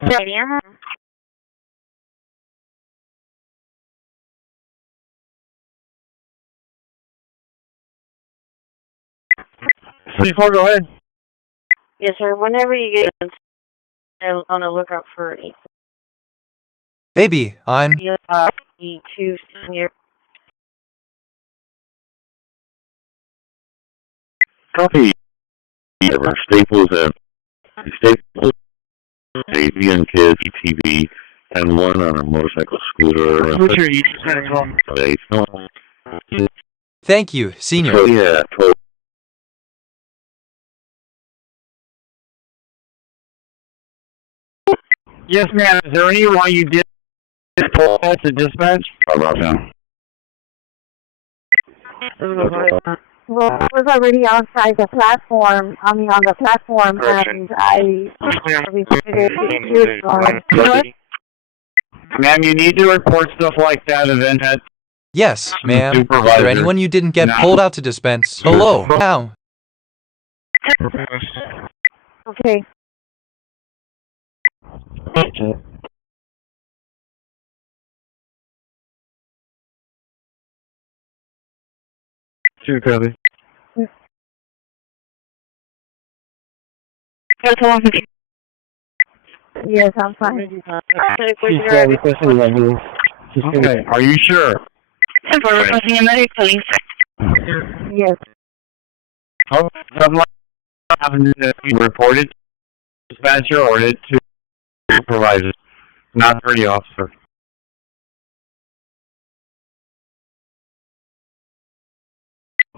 Radio. C4, go ahead. Yes, sir. Whenever you get on the lookout for Baby, I'm... E2 senior. Copy. Staples and Staples, Avian Kids, ETV, and one on a motorcycle scooter. Richard, you just had it. Thank you, Senior. So, yeah, Yes, ma'am. Is there any why you did pull out to dispatch? now. Well, I was already outside the platform. I mean, on the platform, and I reported it. Ma'am, you need to report stuff like that event at... Yes, ma'am. Is there anyone you didn't get pulled out to dispense? Hello, now. Okay. Two, copy. Yes, I'm fine. Okay, are you sure? For requesting a medic, please. Yes. Oh, someone having to be reported to dispatcher or it to supervisor, not for the officer.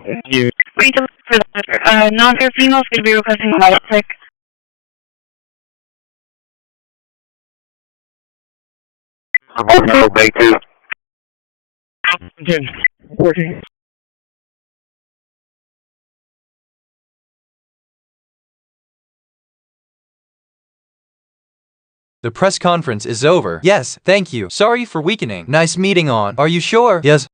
Thank you. Wait for that. Non-fair females could be requesting a medic. No, make two. Good. Working. The press conference is over. Yes, thank you. Sorry for weakening. Nice meeting on. Are you sure? Yes.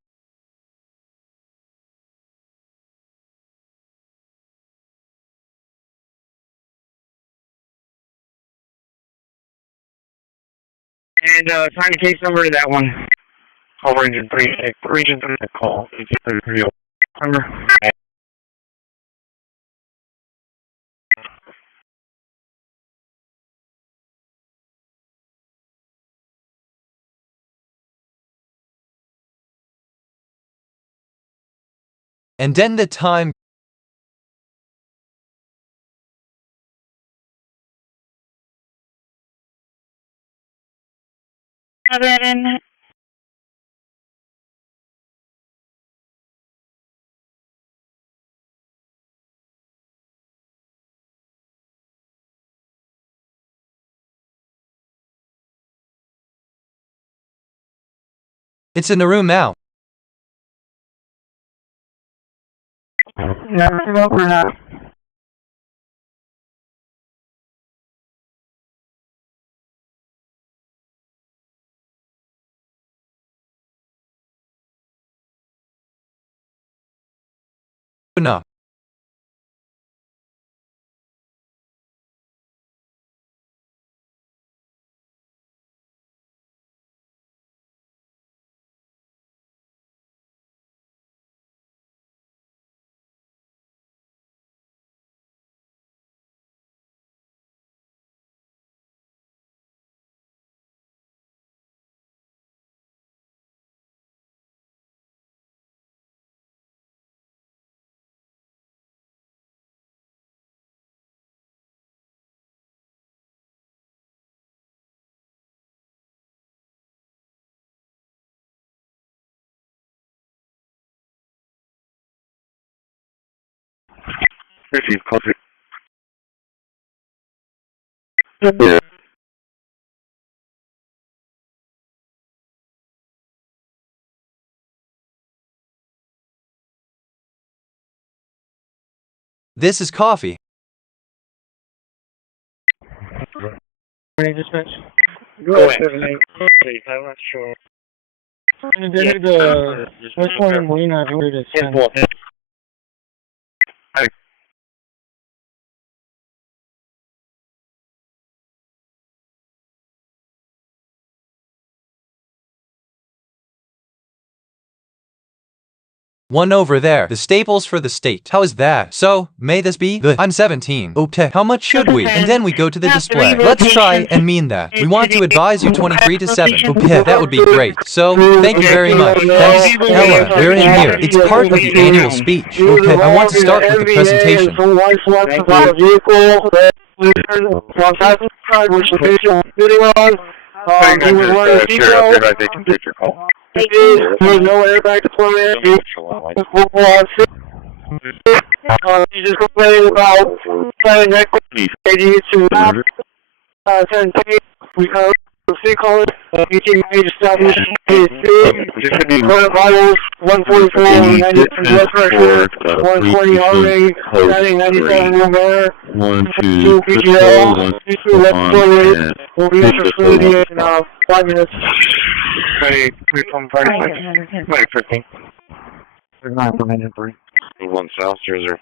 And sign the case number to that one. Call Region 3. Region 3 call. Number. And then the time. It's in the room now. Enough. Receive, copy. This is coffee. Dispatch. Go ahead. I'm not sure. And then the West Point and Marina, I've ordered a send. One over there. The staples for the state. How is that? So, may this be? Good. I'm 17. Okay. How much should we? And then we go to the display. Let's try and mean that. We want to advise you 23 to 7. Okay, that would be great. So, thank you very much. Thanks. Ella, we're in here. It's part of the annual speech. Okay, I want to start with the presentation. There's no airbag deployment. He's just complaining about playing equity. We call it 18 major established current vitals 144 West Record 120 Army adding 97 room air 2 PGL 2 left will be interested in 5 minutes. Ready, from 15. There's not for minute 3. One south, 0.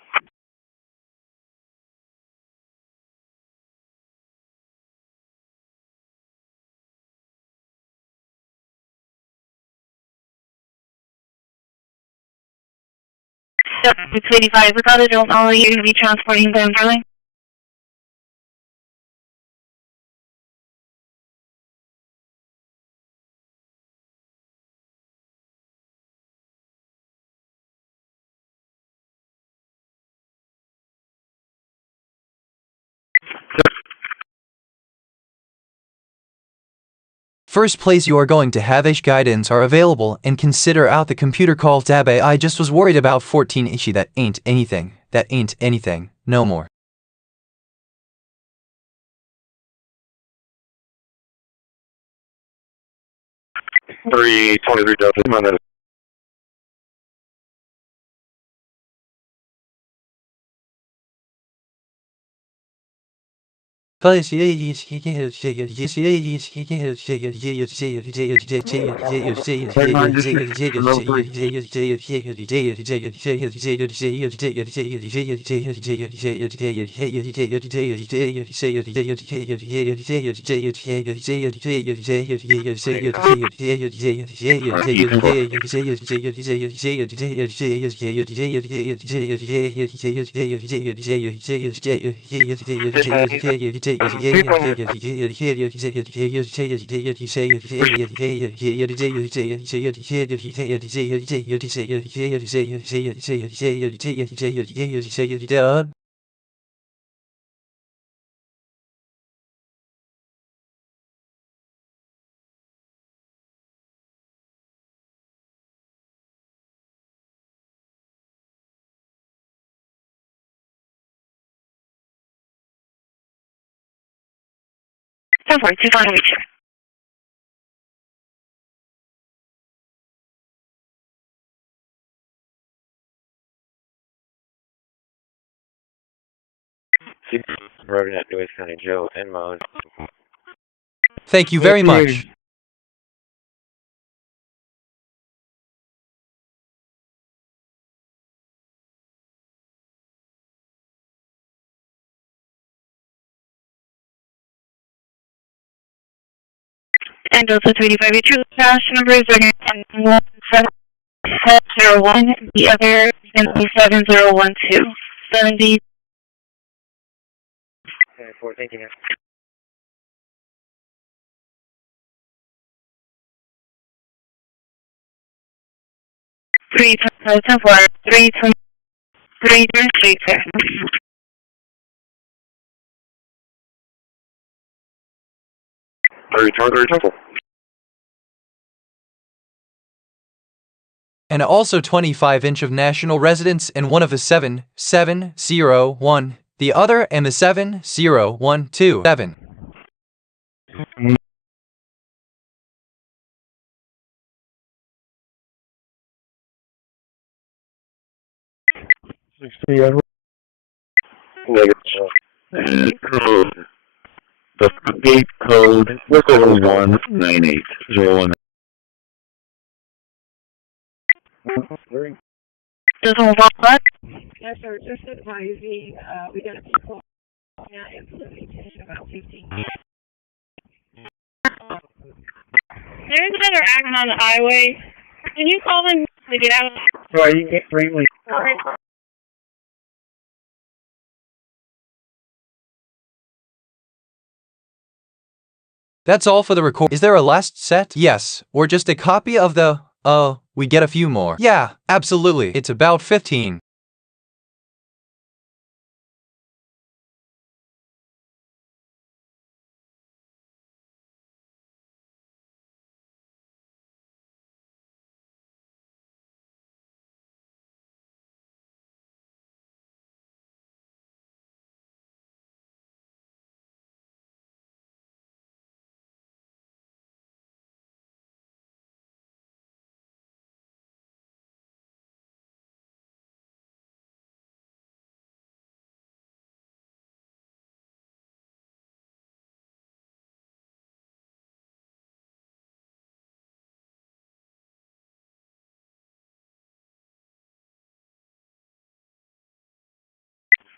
It's 85. We probably don't know you're going to be transporting them, really. First place you are going to have ish guidance are available and consider out the computer call tab A. I just was worried about 14 ishi. That ain't anything. That ain't anything. No more. 323 Delta. Thank you. Go for it. 2 reach. Road at Lewis County Joe and mode. Thank you very much. And also 385. Your true cash numbers are 1701. The other is going to be 7012. 70. Okay, 4, thank you. 3 3 3 3 And also 25-inch of national residence and one of the 7701. The other and the 70127. The gate code 019801. Doesn't want what? Yes, sir. Just advising, we got a call now implementation about 15. There's another accident on the highway. Can you call them to get out? Sorry, you get extremely. That's all for the record. Is there a last set? Yes. Or just a copy of the, we get a few more. Yeah, absolutely. It's about 15.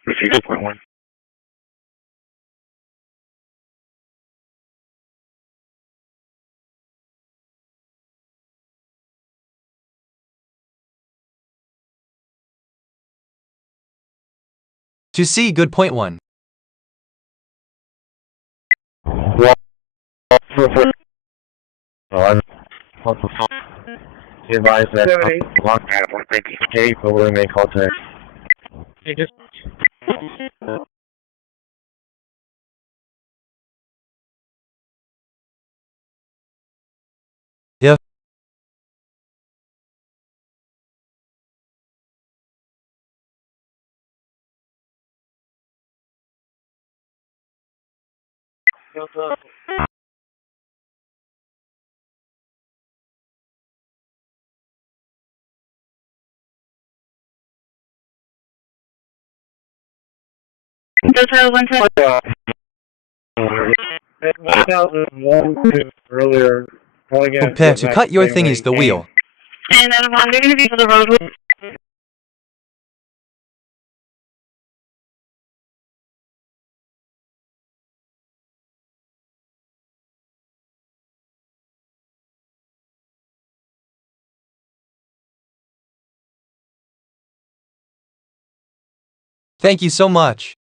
Proceed to point one. To see good point 1. Advise that long path will take okay, but we'll make contact. Hey, just. If Earlier. to cut your thingies the wheel. And then I'm going to be for the road. Thank you so much.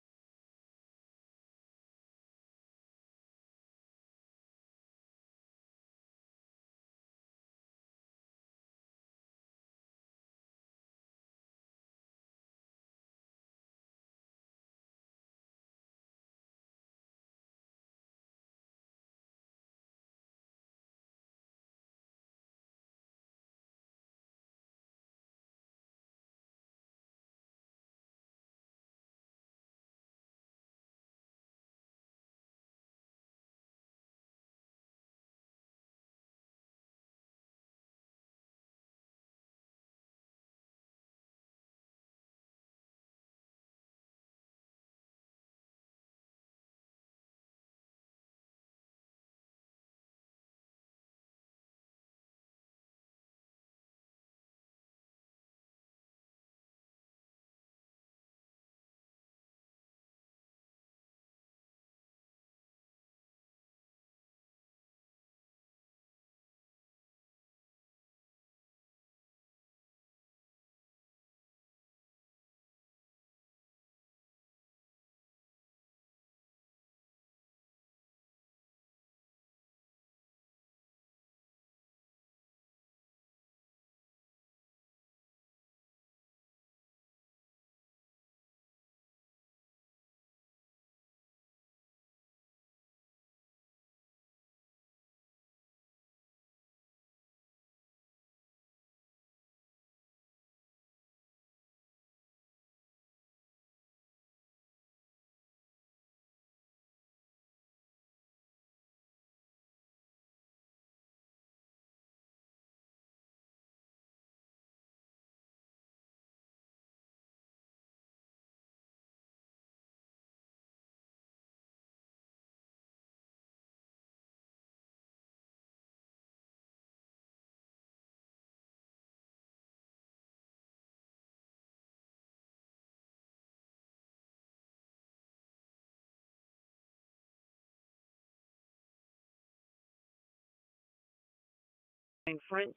French.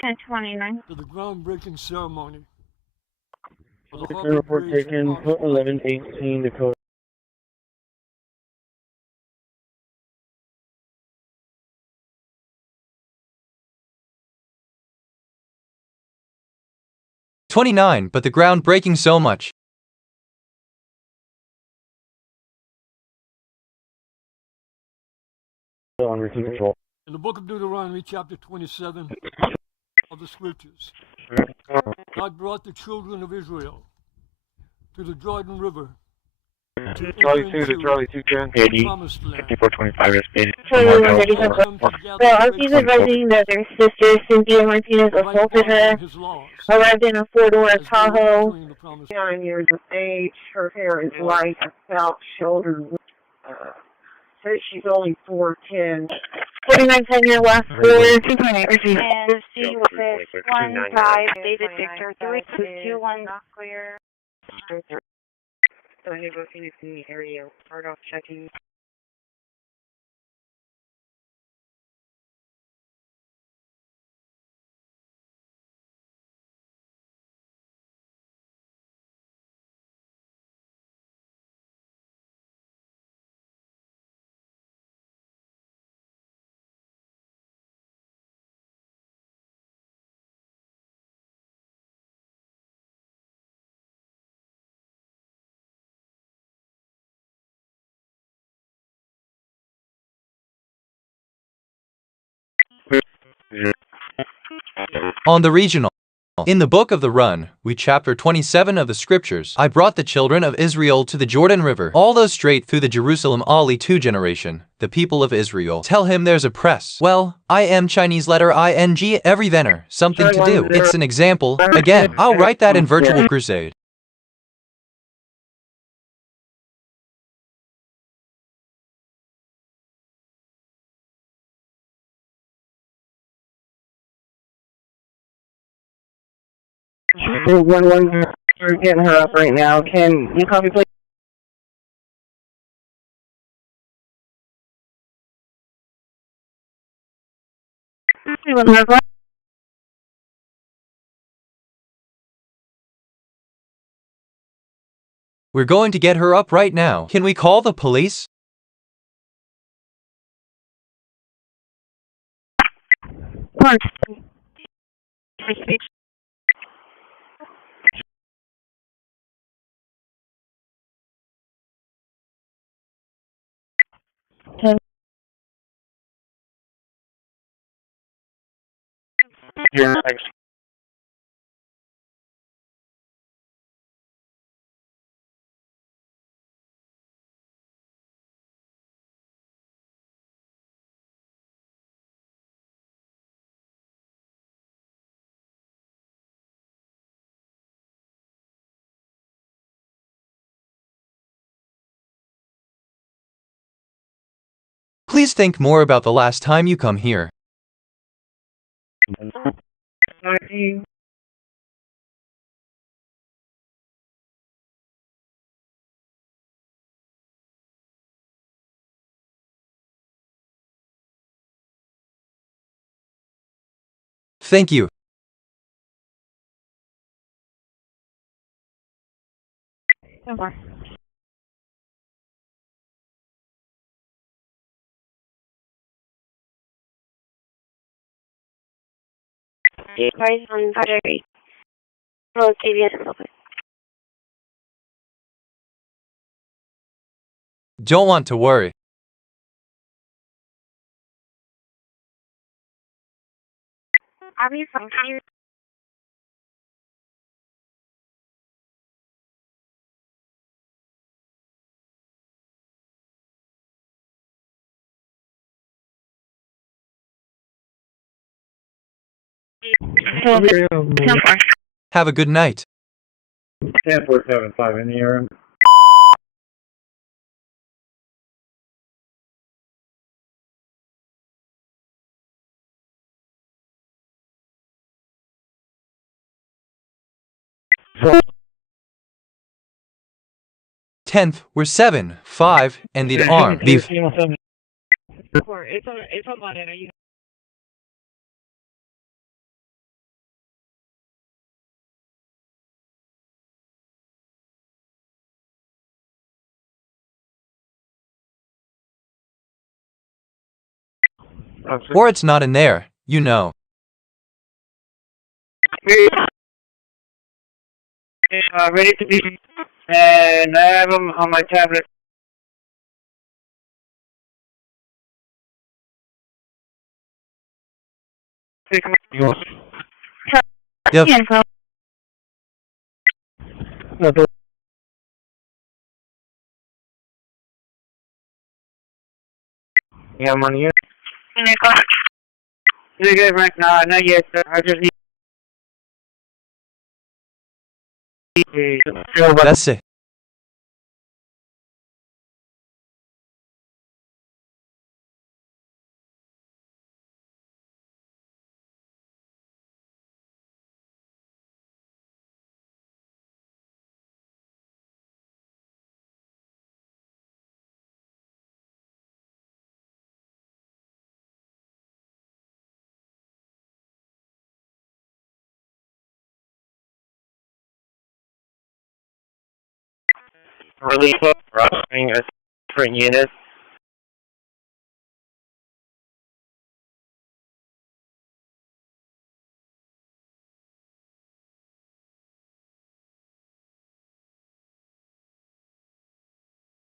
1029. to the groundbreaking ceremony. For the Harbor Report Bridge taken, Project. 1118 Dakota. 29, but the ground breaking so much. On routine control. In the book of Deuteronomy, chapter 27 of the scriptures, God brought the children of Israel to the Jordan River to Charlie enter 2 to Charlie 210. the promised land. 5425 is Charlie God 137. told them to gather Well, as great he's advising that their sister, Cynthia Martinez, to write assaulted upon her, his laws arrived in a four-door as they were Tahoe. entering the promised 9 years of age. Her hair is light, a felt shoulder. Says she's only 4'10". 4910, your last four. 2.8, receive. And C with it, 15, David Victor, 3221. Not clear. So you go Phoenix in the area. Start off checking. On the regional. In the book of the Run, we chapter 27 of the scriptures, I brought the children of Israel to the Jordan River, all those straight through the Jerusalem Ali 2 generation, the people of Israel. Tell him there's a press. Well, I am Chinese letter ING every venner, something to do. It's an example. Again, I'll write that in virtual crusade. We're getting her up right now. Can you copy, please? We're going to get her up right now. Can we call the police? Here, thanks. Please think more about the last time you come here. Thank you. Guys on battery. Road KBS real quick. Don't want to worry. Are you from here? Have a good night. 10475 in the air. Tenth, we're 7, 5, and the arm. Beef. It's on Montana. Or it's not in there, you know. Ready to be, and I have them on my tablet. Yep. Yeah, I'm on here. You're good right now. Not yet, sir. I just need to That's it. Release rostering a different unit.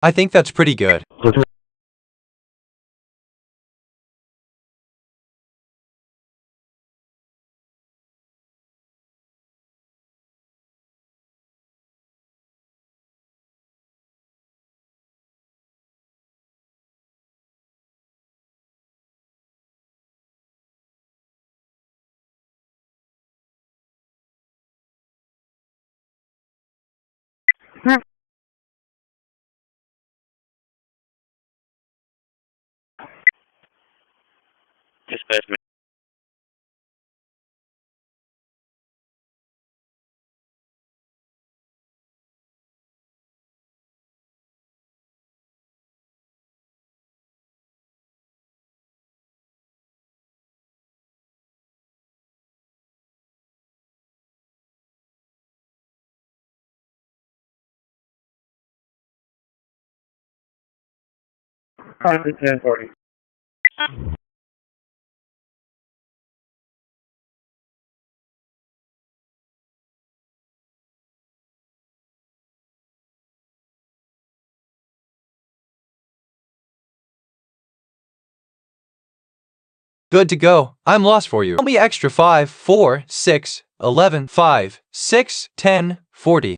I think that's pretty good. Dispatch. Currently 1040. Good to go. I'm lost for you. Tell me extra 5, 4, 6, 11, 5, 6, 10, 40.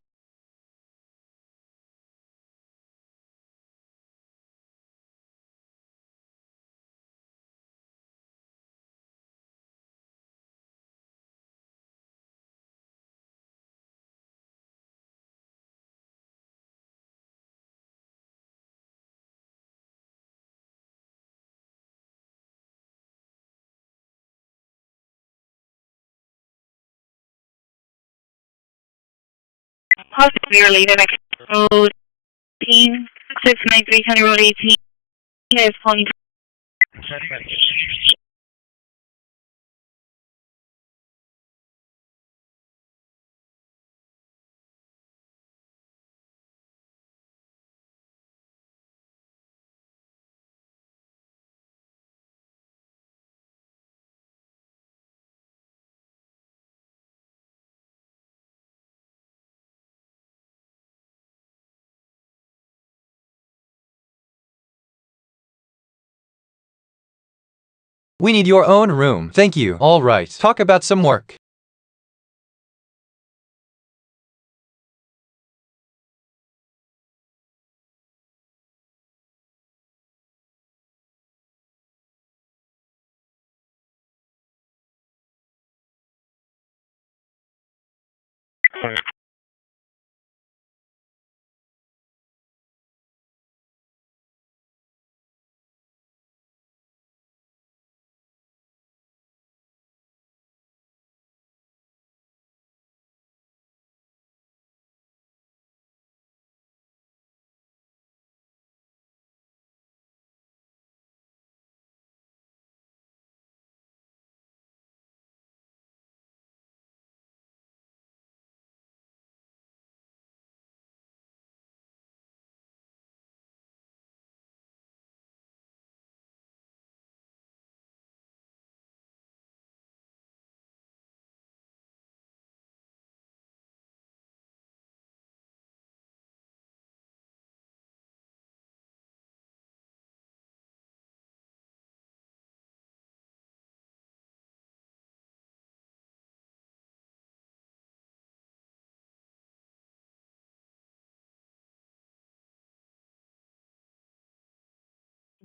Possibly related. Road 18, 693 Road 18 is calling. We need your own room. Thank you. All right. Talk about some work.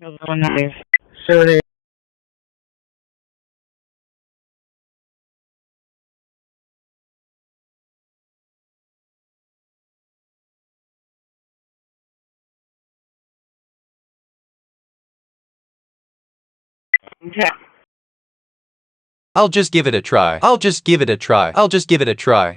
78. Okay. I'll just give it a try. I'll just give it a try. I'll just give it a try.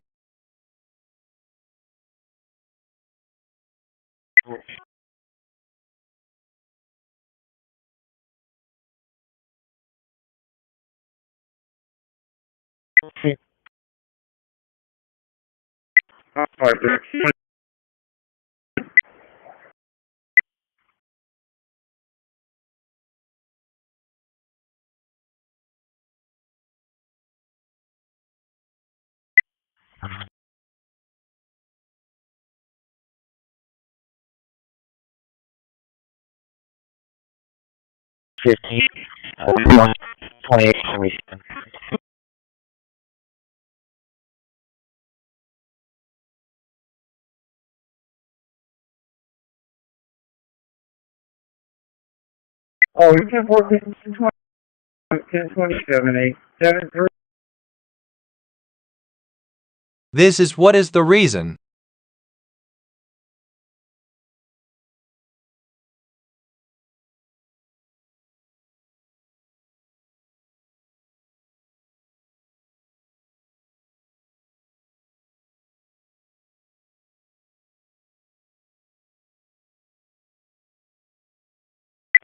$50, 28, 27. Oh, we can work it 1027, 873. This is what is the reason.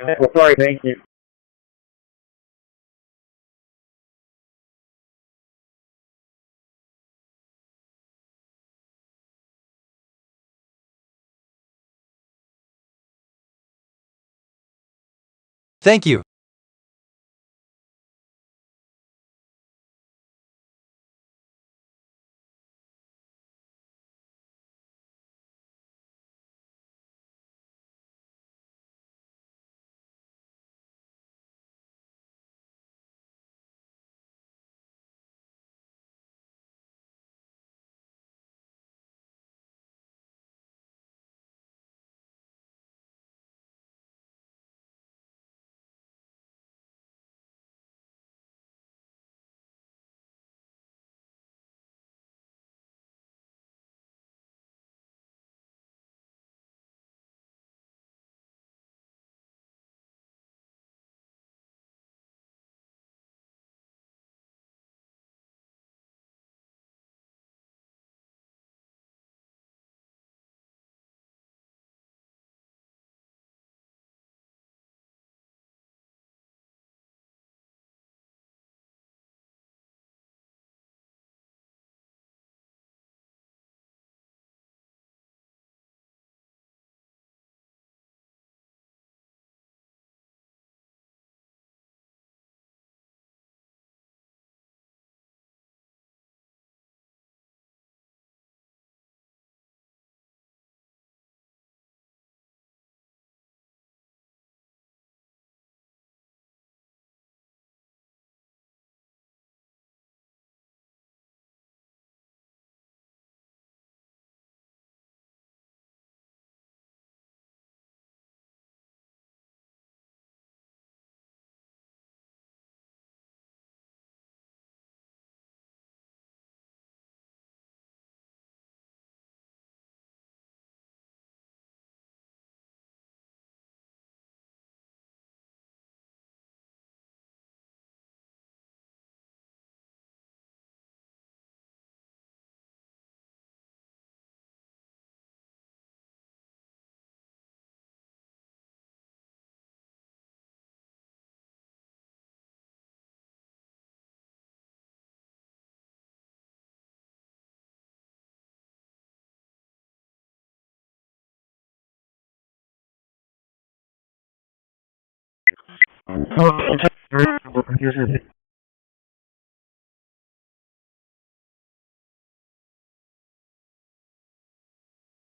Well, sorry, thank you. Thank you.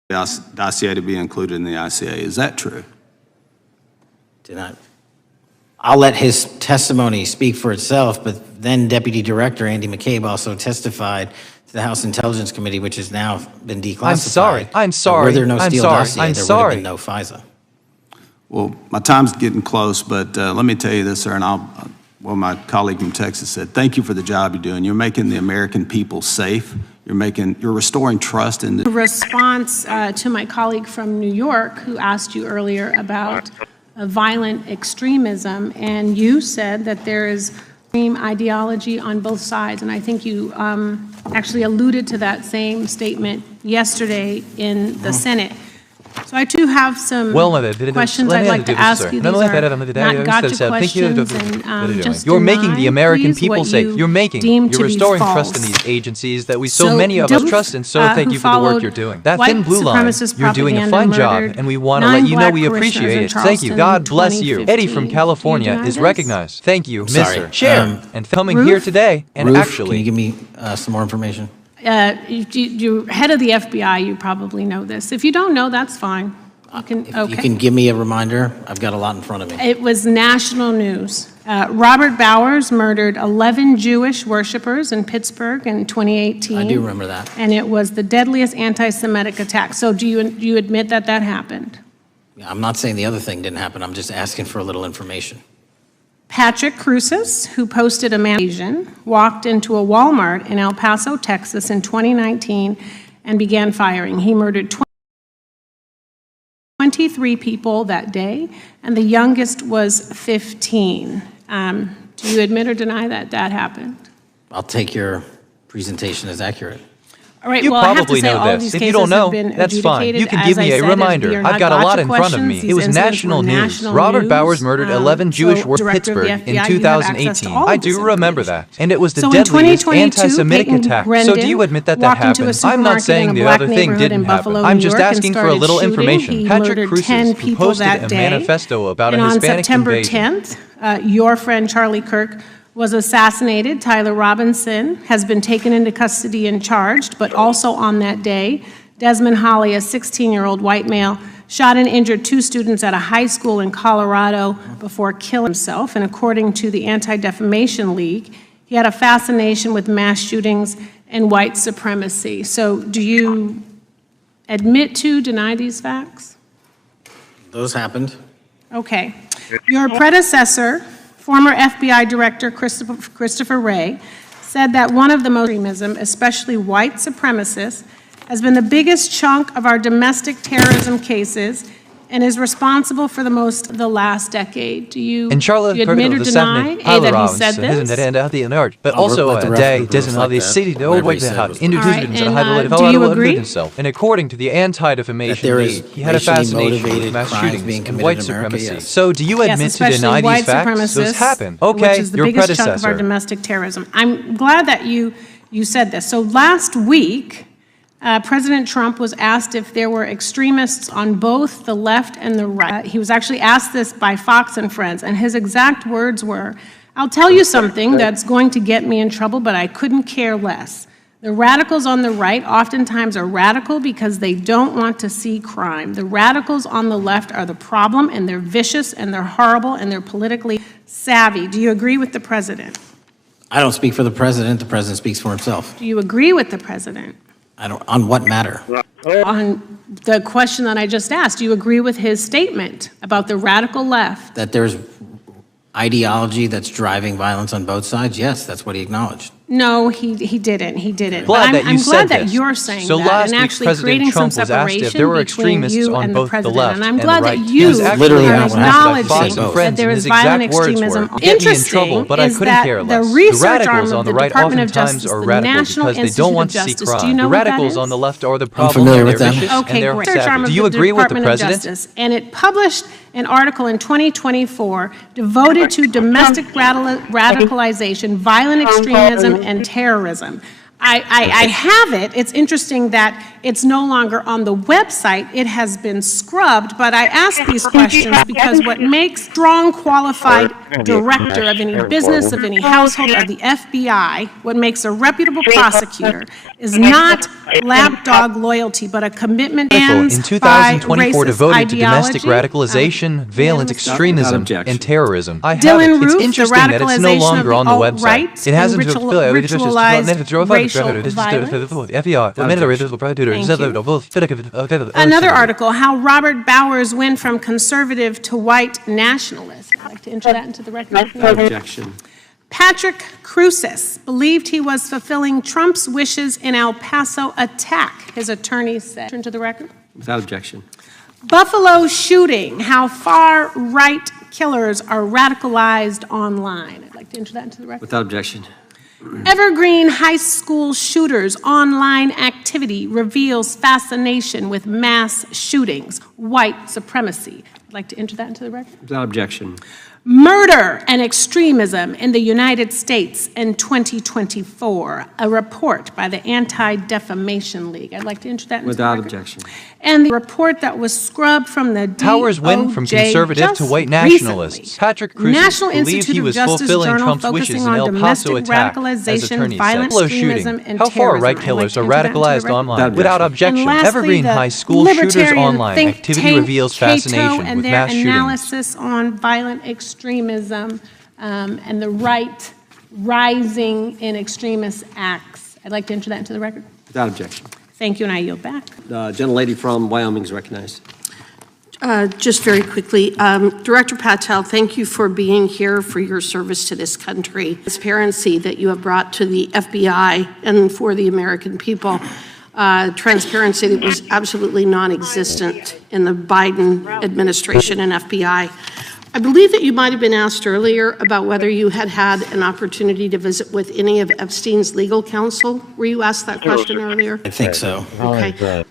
Dossier to be included in the ICA. Is that true? I'll let his testimony speak for itself, but then Deputy Director Andy McCabe also testified to the House Intelligence Committee, which has now been declassified. I'm sorry. Were there no I'm Steele sorry. dossier, I'm there would sorry. have been no FISA. Well, my time's getting close, but let me tell you this, sir, and my colleague from Texas said, thank you for the job you're doing. You're making the American people safe. You're restoring trust in the response to my colleague from New York who asked you earlier about violent extremism, and you said that there is extreme ideology on both sides, and I think you actually alluded to that same statement yesterday in the Senate. So I too have some questions I'd like to ask you. These are not gotcha questions, and just you're making the American please, people safe. You're restoring trust in these agencies that we so many of us trust, and so thank you for the work you're doing. That thin blue line, you're doing a fine job, and we want to let you know we appreciate it. Thank you. God bless you. Eddie from California is recognized. Thank you, Mr. Chair, and coming here today. And Ruth, actually, can you give me some more information? You're head of the FBI, you probably know this. If you don't know, that's fine. You can give me a reminder. I've got a lot in front of me. It was national news. Robert Bowers murdered 11 Jewish worshipers in Pittsburgh in 2018. I do remember that. And it was the deadliest anti-Semitic attack. So do you admit that that happened? I'm not saying the other thing didn't happen. I'm just asking for a little information. Patrick Cruces, who posted a man Asian, walked into a Walmart in El Paso, Texas in 2019 and began firing. He murdered 23 people that day, and the youngest was 15. Do you admit or deny that that happened? I'll take your presentation as accurate. All right, you well, probably know this. If you don't know, that's fine. You can give me a reminder. I've got a lot in front of me. It was national news. Robert Bowers murdered 11 Jewish worshipers in Pittsburgh in 2018. I do remember that. And it was the deadliest anti-Semitic attack. So do you admit that that happened? I'm not saying the other thing didn't happen. I'm just asking for a little information. Patrick Cruces, who posted a manifesto about a Hispanic invasion. And on September 10th, your friend Charlie Kirk was assassinated. Tyler Robinson has been taken into custody and charged, but also on that day, Desmond Holley, a 16-year-old white male, shot and injured 2 students at a high school in Colorado before killing himself. And according to the Anti-Defamation League, he had a fascination with mass shootings and white supremacy. So do you admit to, deny these facts? Those happened. Okay. Your predecessor, former FBI Director Christopher Wray, said that one of the most extremism, especially white supremacists, has been the biggest chunk of our domestic terrorism cases and is responsible for the last decade. Do you admit or deny that he said this? But also today, the city, the old way to have do you agree? And according to the Anti-Defamation League, he had a fascination with mass shootings and white supremacy. So do you admit to deny these facts? Those happen. Okay, which is the biggest chunk of our domestic terrorism. I'm glad that you said this. So last week, President Trump was asked if there were extremists on both the left and the right. He was actually asked this by Fox and Friends, and his exact words were, "I'll tell you something that's going to get me in trouble, but I couldn't care less. The radicals on the right oftentimes are radical because they don't want to see crime. The radicals on the left are the problem, and they're vicious, and they're horrible, and they're politically savvy." Do you agree with the president? I don't speak for the president. The president speaks for himself. Do you agree with the president? On what matter? On the question that I just asked, do you agree with his statement about the radical left? That there's ideology that's driving violence on both sides? Yes, that's what he acknowledged. No, he didn't. I'm glad that you're saying so that and actually creating some separation between you and the president. And I'm glad that you are acknowledging that there is violent extremism. Interesting is that the research arm of the Department of Justice, the National Institute of Justice, do you know what that is? The radicals on the left are the problem. I'm familiar with them. Okay, great. Research arm of the Department of Justice, and it published an article in 2024 devoted to domestic radicalization, violent extremism, and terrorism. I have it. It's interesting that it's no longer on the website. It has been scrubbed, but I ask these questions because what makes strong, qualified director of any business, of any household, of the FBI, what makes a reputable prosecutor is not lapdog loyalty, but a commitment in 2024 devoted to domestic radicalization, violent extremism, and terrorism. I have it. It's interesting that it's no longer on the website. It hasn't ritualized racial violence. Another Another article, how Robert Bowers went from conservative to white nationalist. I'd like to enter that into the record. Objection. Patrick Crucis believed he was fulfilling Trump's wishes in El Paso attack, his attorney said. Into the record. Without objection. Buffalo shooting, how far-right killers are radicalized online. I'd like to enter that into the record. Without objection. Evergreen High School shooters online activity reveals fascination with mass shootings, white supremacy. I'd like to enter that into the record. Without objection. Murder and extremism in the United States in 2024, a report by the Anti-Defamation League. I'd like to enter that into Without the record. objection. And the report that was scrubbed from the DOJ Powers went from conservative to white nationalists. recently. Patrick Crucis National believed Institute he of was Justice fulfilling Journal Trump's wishes focusing in on El Paso domestic attack, as radicalization, attorneys violent said. extremism, and How far-right terrorism. I'd killers like are to enter that into the radicalized record. online? Without objection. And lastly, Evergreen the High School shooters libertarian online think activity tank reveals Cato fascination and with their mass shootings. analysis on violent extremism and the right rising in extremist acts. I'd like to enter that into the record. Without objection. Thank you, and I yield back. Gentlelady from Wyoming is recognized. Just very quickly, Director Patel, thank you for being here, for your service to this country. Transparency that you have brought to the FBI and for the American people. Transparency that was absolutely non-existent in the Biden administration and FBI. I believe that you might have been asked earlier about whether you had had an opportunity to visit with any of Epstein's legal counsel. Were you asked that question earlier? I think so. Okay.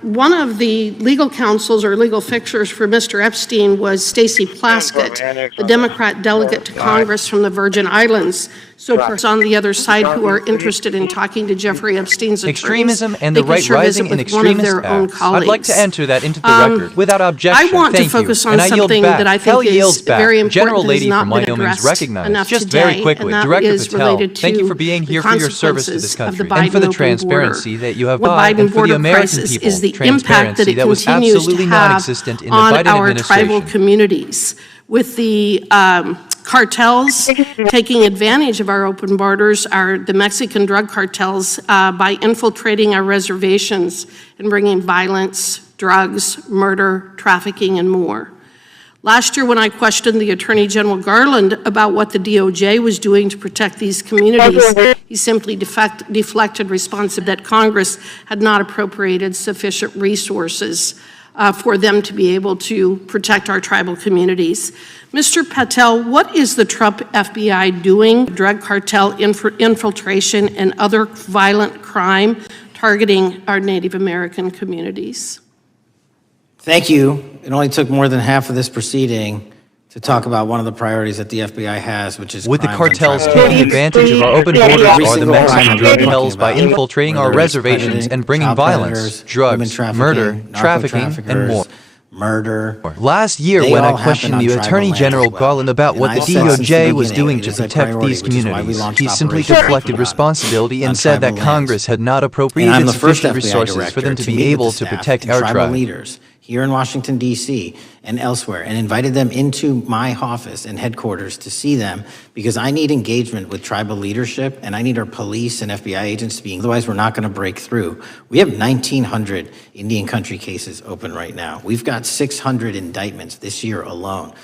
One of the legal counsels or legal fixtures for Mr. Epstein was Stacey Plaskett, the Democrat delegate to Congress from the Virgin Islands. So persons on the other side who are interested in talking to Jeffrey Epstein's attorneys, Extremism and they the can right sure rising visit in with one of extremist their own acts. colleagues. I'd like to enter that into the record without objection. I want to Thank you. focus on And I yield something back. that I think Hell is yields back. very important General that Lady has not from been Wyoming is addressed recognized. enough Just today, very quickly, and that Director is Patel, related thank you to for being the here for your service to this consequences of the country and for the Biden open transparency border. that you have What brought, Biden and for the border American crisis people, is the impact that transparency it that was continues absolutely to have non-existent in the on Biden our administration. tribal communities, with the cartels taking advantage of our open borders, the Mexican drug cartels, by infiltrating our reservations and bringing violence, drugs, murder, trafficking, and more. Last year, when I questioned the Attorney General Garland about what the DOJ was doing to protect these communities, he simply deflected responsibility that Congress had not appropriated sufficient resources for them to be able to protect our tribal communities. Mr. Patel, what is the Trump FBI doing? Drug cartel infiltration and other violent crime targeting our Native American communities? Thank you. It only took more than half of this proceeding to talk about one of the priorities that the FBI has, which is with the crimes on cartels tribal taking lands. advantage of our open borders Every or the single Mexican crime drug we're cartels by talking about, infiltrating our whether it's reservations predating, and bringing child violence, predators, drugs, human trafficking, murder, narco trafficking, and traffickers, more. Murder. Last year, They when all I questioned happen the on tribal Attorney lands General as well. Garland about And what I the said since the DOJ was beginning, doing it to is a protect priority, these which is why we communities, launched he simply Operation deflected Front responsibility on and said that tribal Congress had not And appropriated I'm the first sufficient FBI resources director for them to meet be with able the to staff protect and our tribal tribe. leaders here in Washington, D.C. and elsewhere, and invited them into my office and headquarters to see them, because I need engagement with tribal leadership, and I need our police and FBI agents to be, otherwise we're not going to break through. We have 1,900 Indian country cases open right now. We've got 600 indictments this year alone.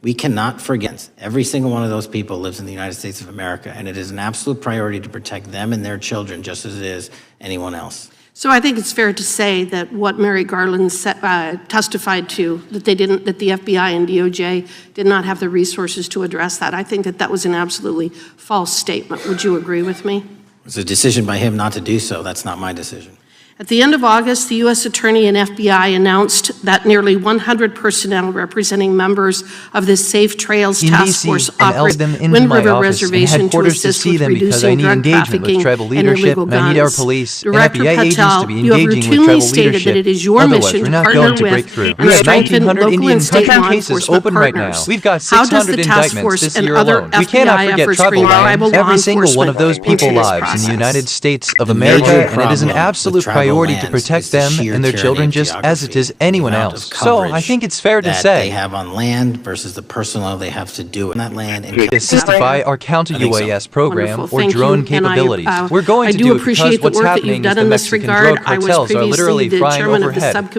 We cannot forget every single one of those people lives in the United States of America, and it is an absolute priority to protect them and their children just as it is anyone else. So I think it's fair to say that what Mary Garland testified to, that the FBI and DOJ did not have the resources to address that. I think that was an absolutely false statement. Would you agree with me? It's a decision by him not to do so. That's not my decision. At the end of August, the U.S. Attorney and FBI announced that nearly 100 personnel representing members of the Safe Trails In Task DC, Force and operate them into Wind my River office and Reservation to headquarters to assist see with them because I reducing need drug engagement trafficking with tribal and leadership, illegal and I need our guns. police Director and FBI agents Patel, to be you have engaging with routinely tribal stated leadership. that it is your Otherwise, mission we're to not partner going to break with through. and We have strengthen 1,900 local Indian and state country law cases enforcement open right now. partners. We've got How does 600 the task indictments force this and year other alone. We cannot FBI forget efforts tribal bring lands. tribal law Every single one of enforcement those into people this lives in the process? United States of The major America, and it is an problem with absolute tribal priority to lands protect is the them sheer and their tyranny children of just as it geography, is anyone the amount else. of So I coverage think it's fair to that say they have on land versus the personal they have to do in that land. And assisted by our counter-UAS program Wonderful, or thank drone you. And capabilities. I We're going I to do do it because appreciate the what's work that happening you've is done the in this Mexican regard. drug I was cartels are previously literally the flying chairman of the overhead. subcommittee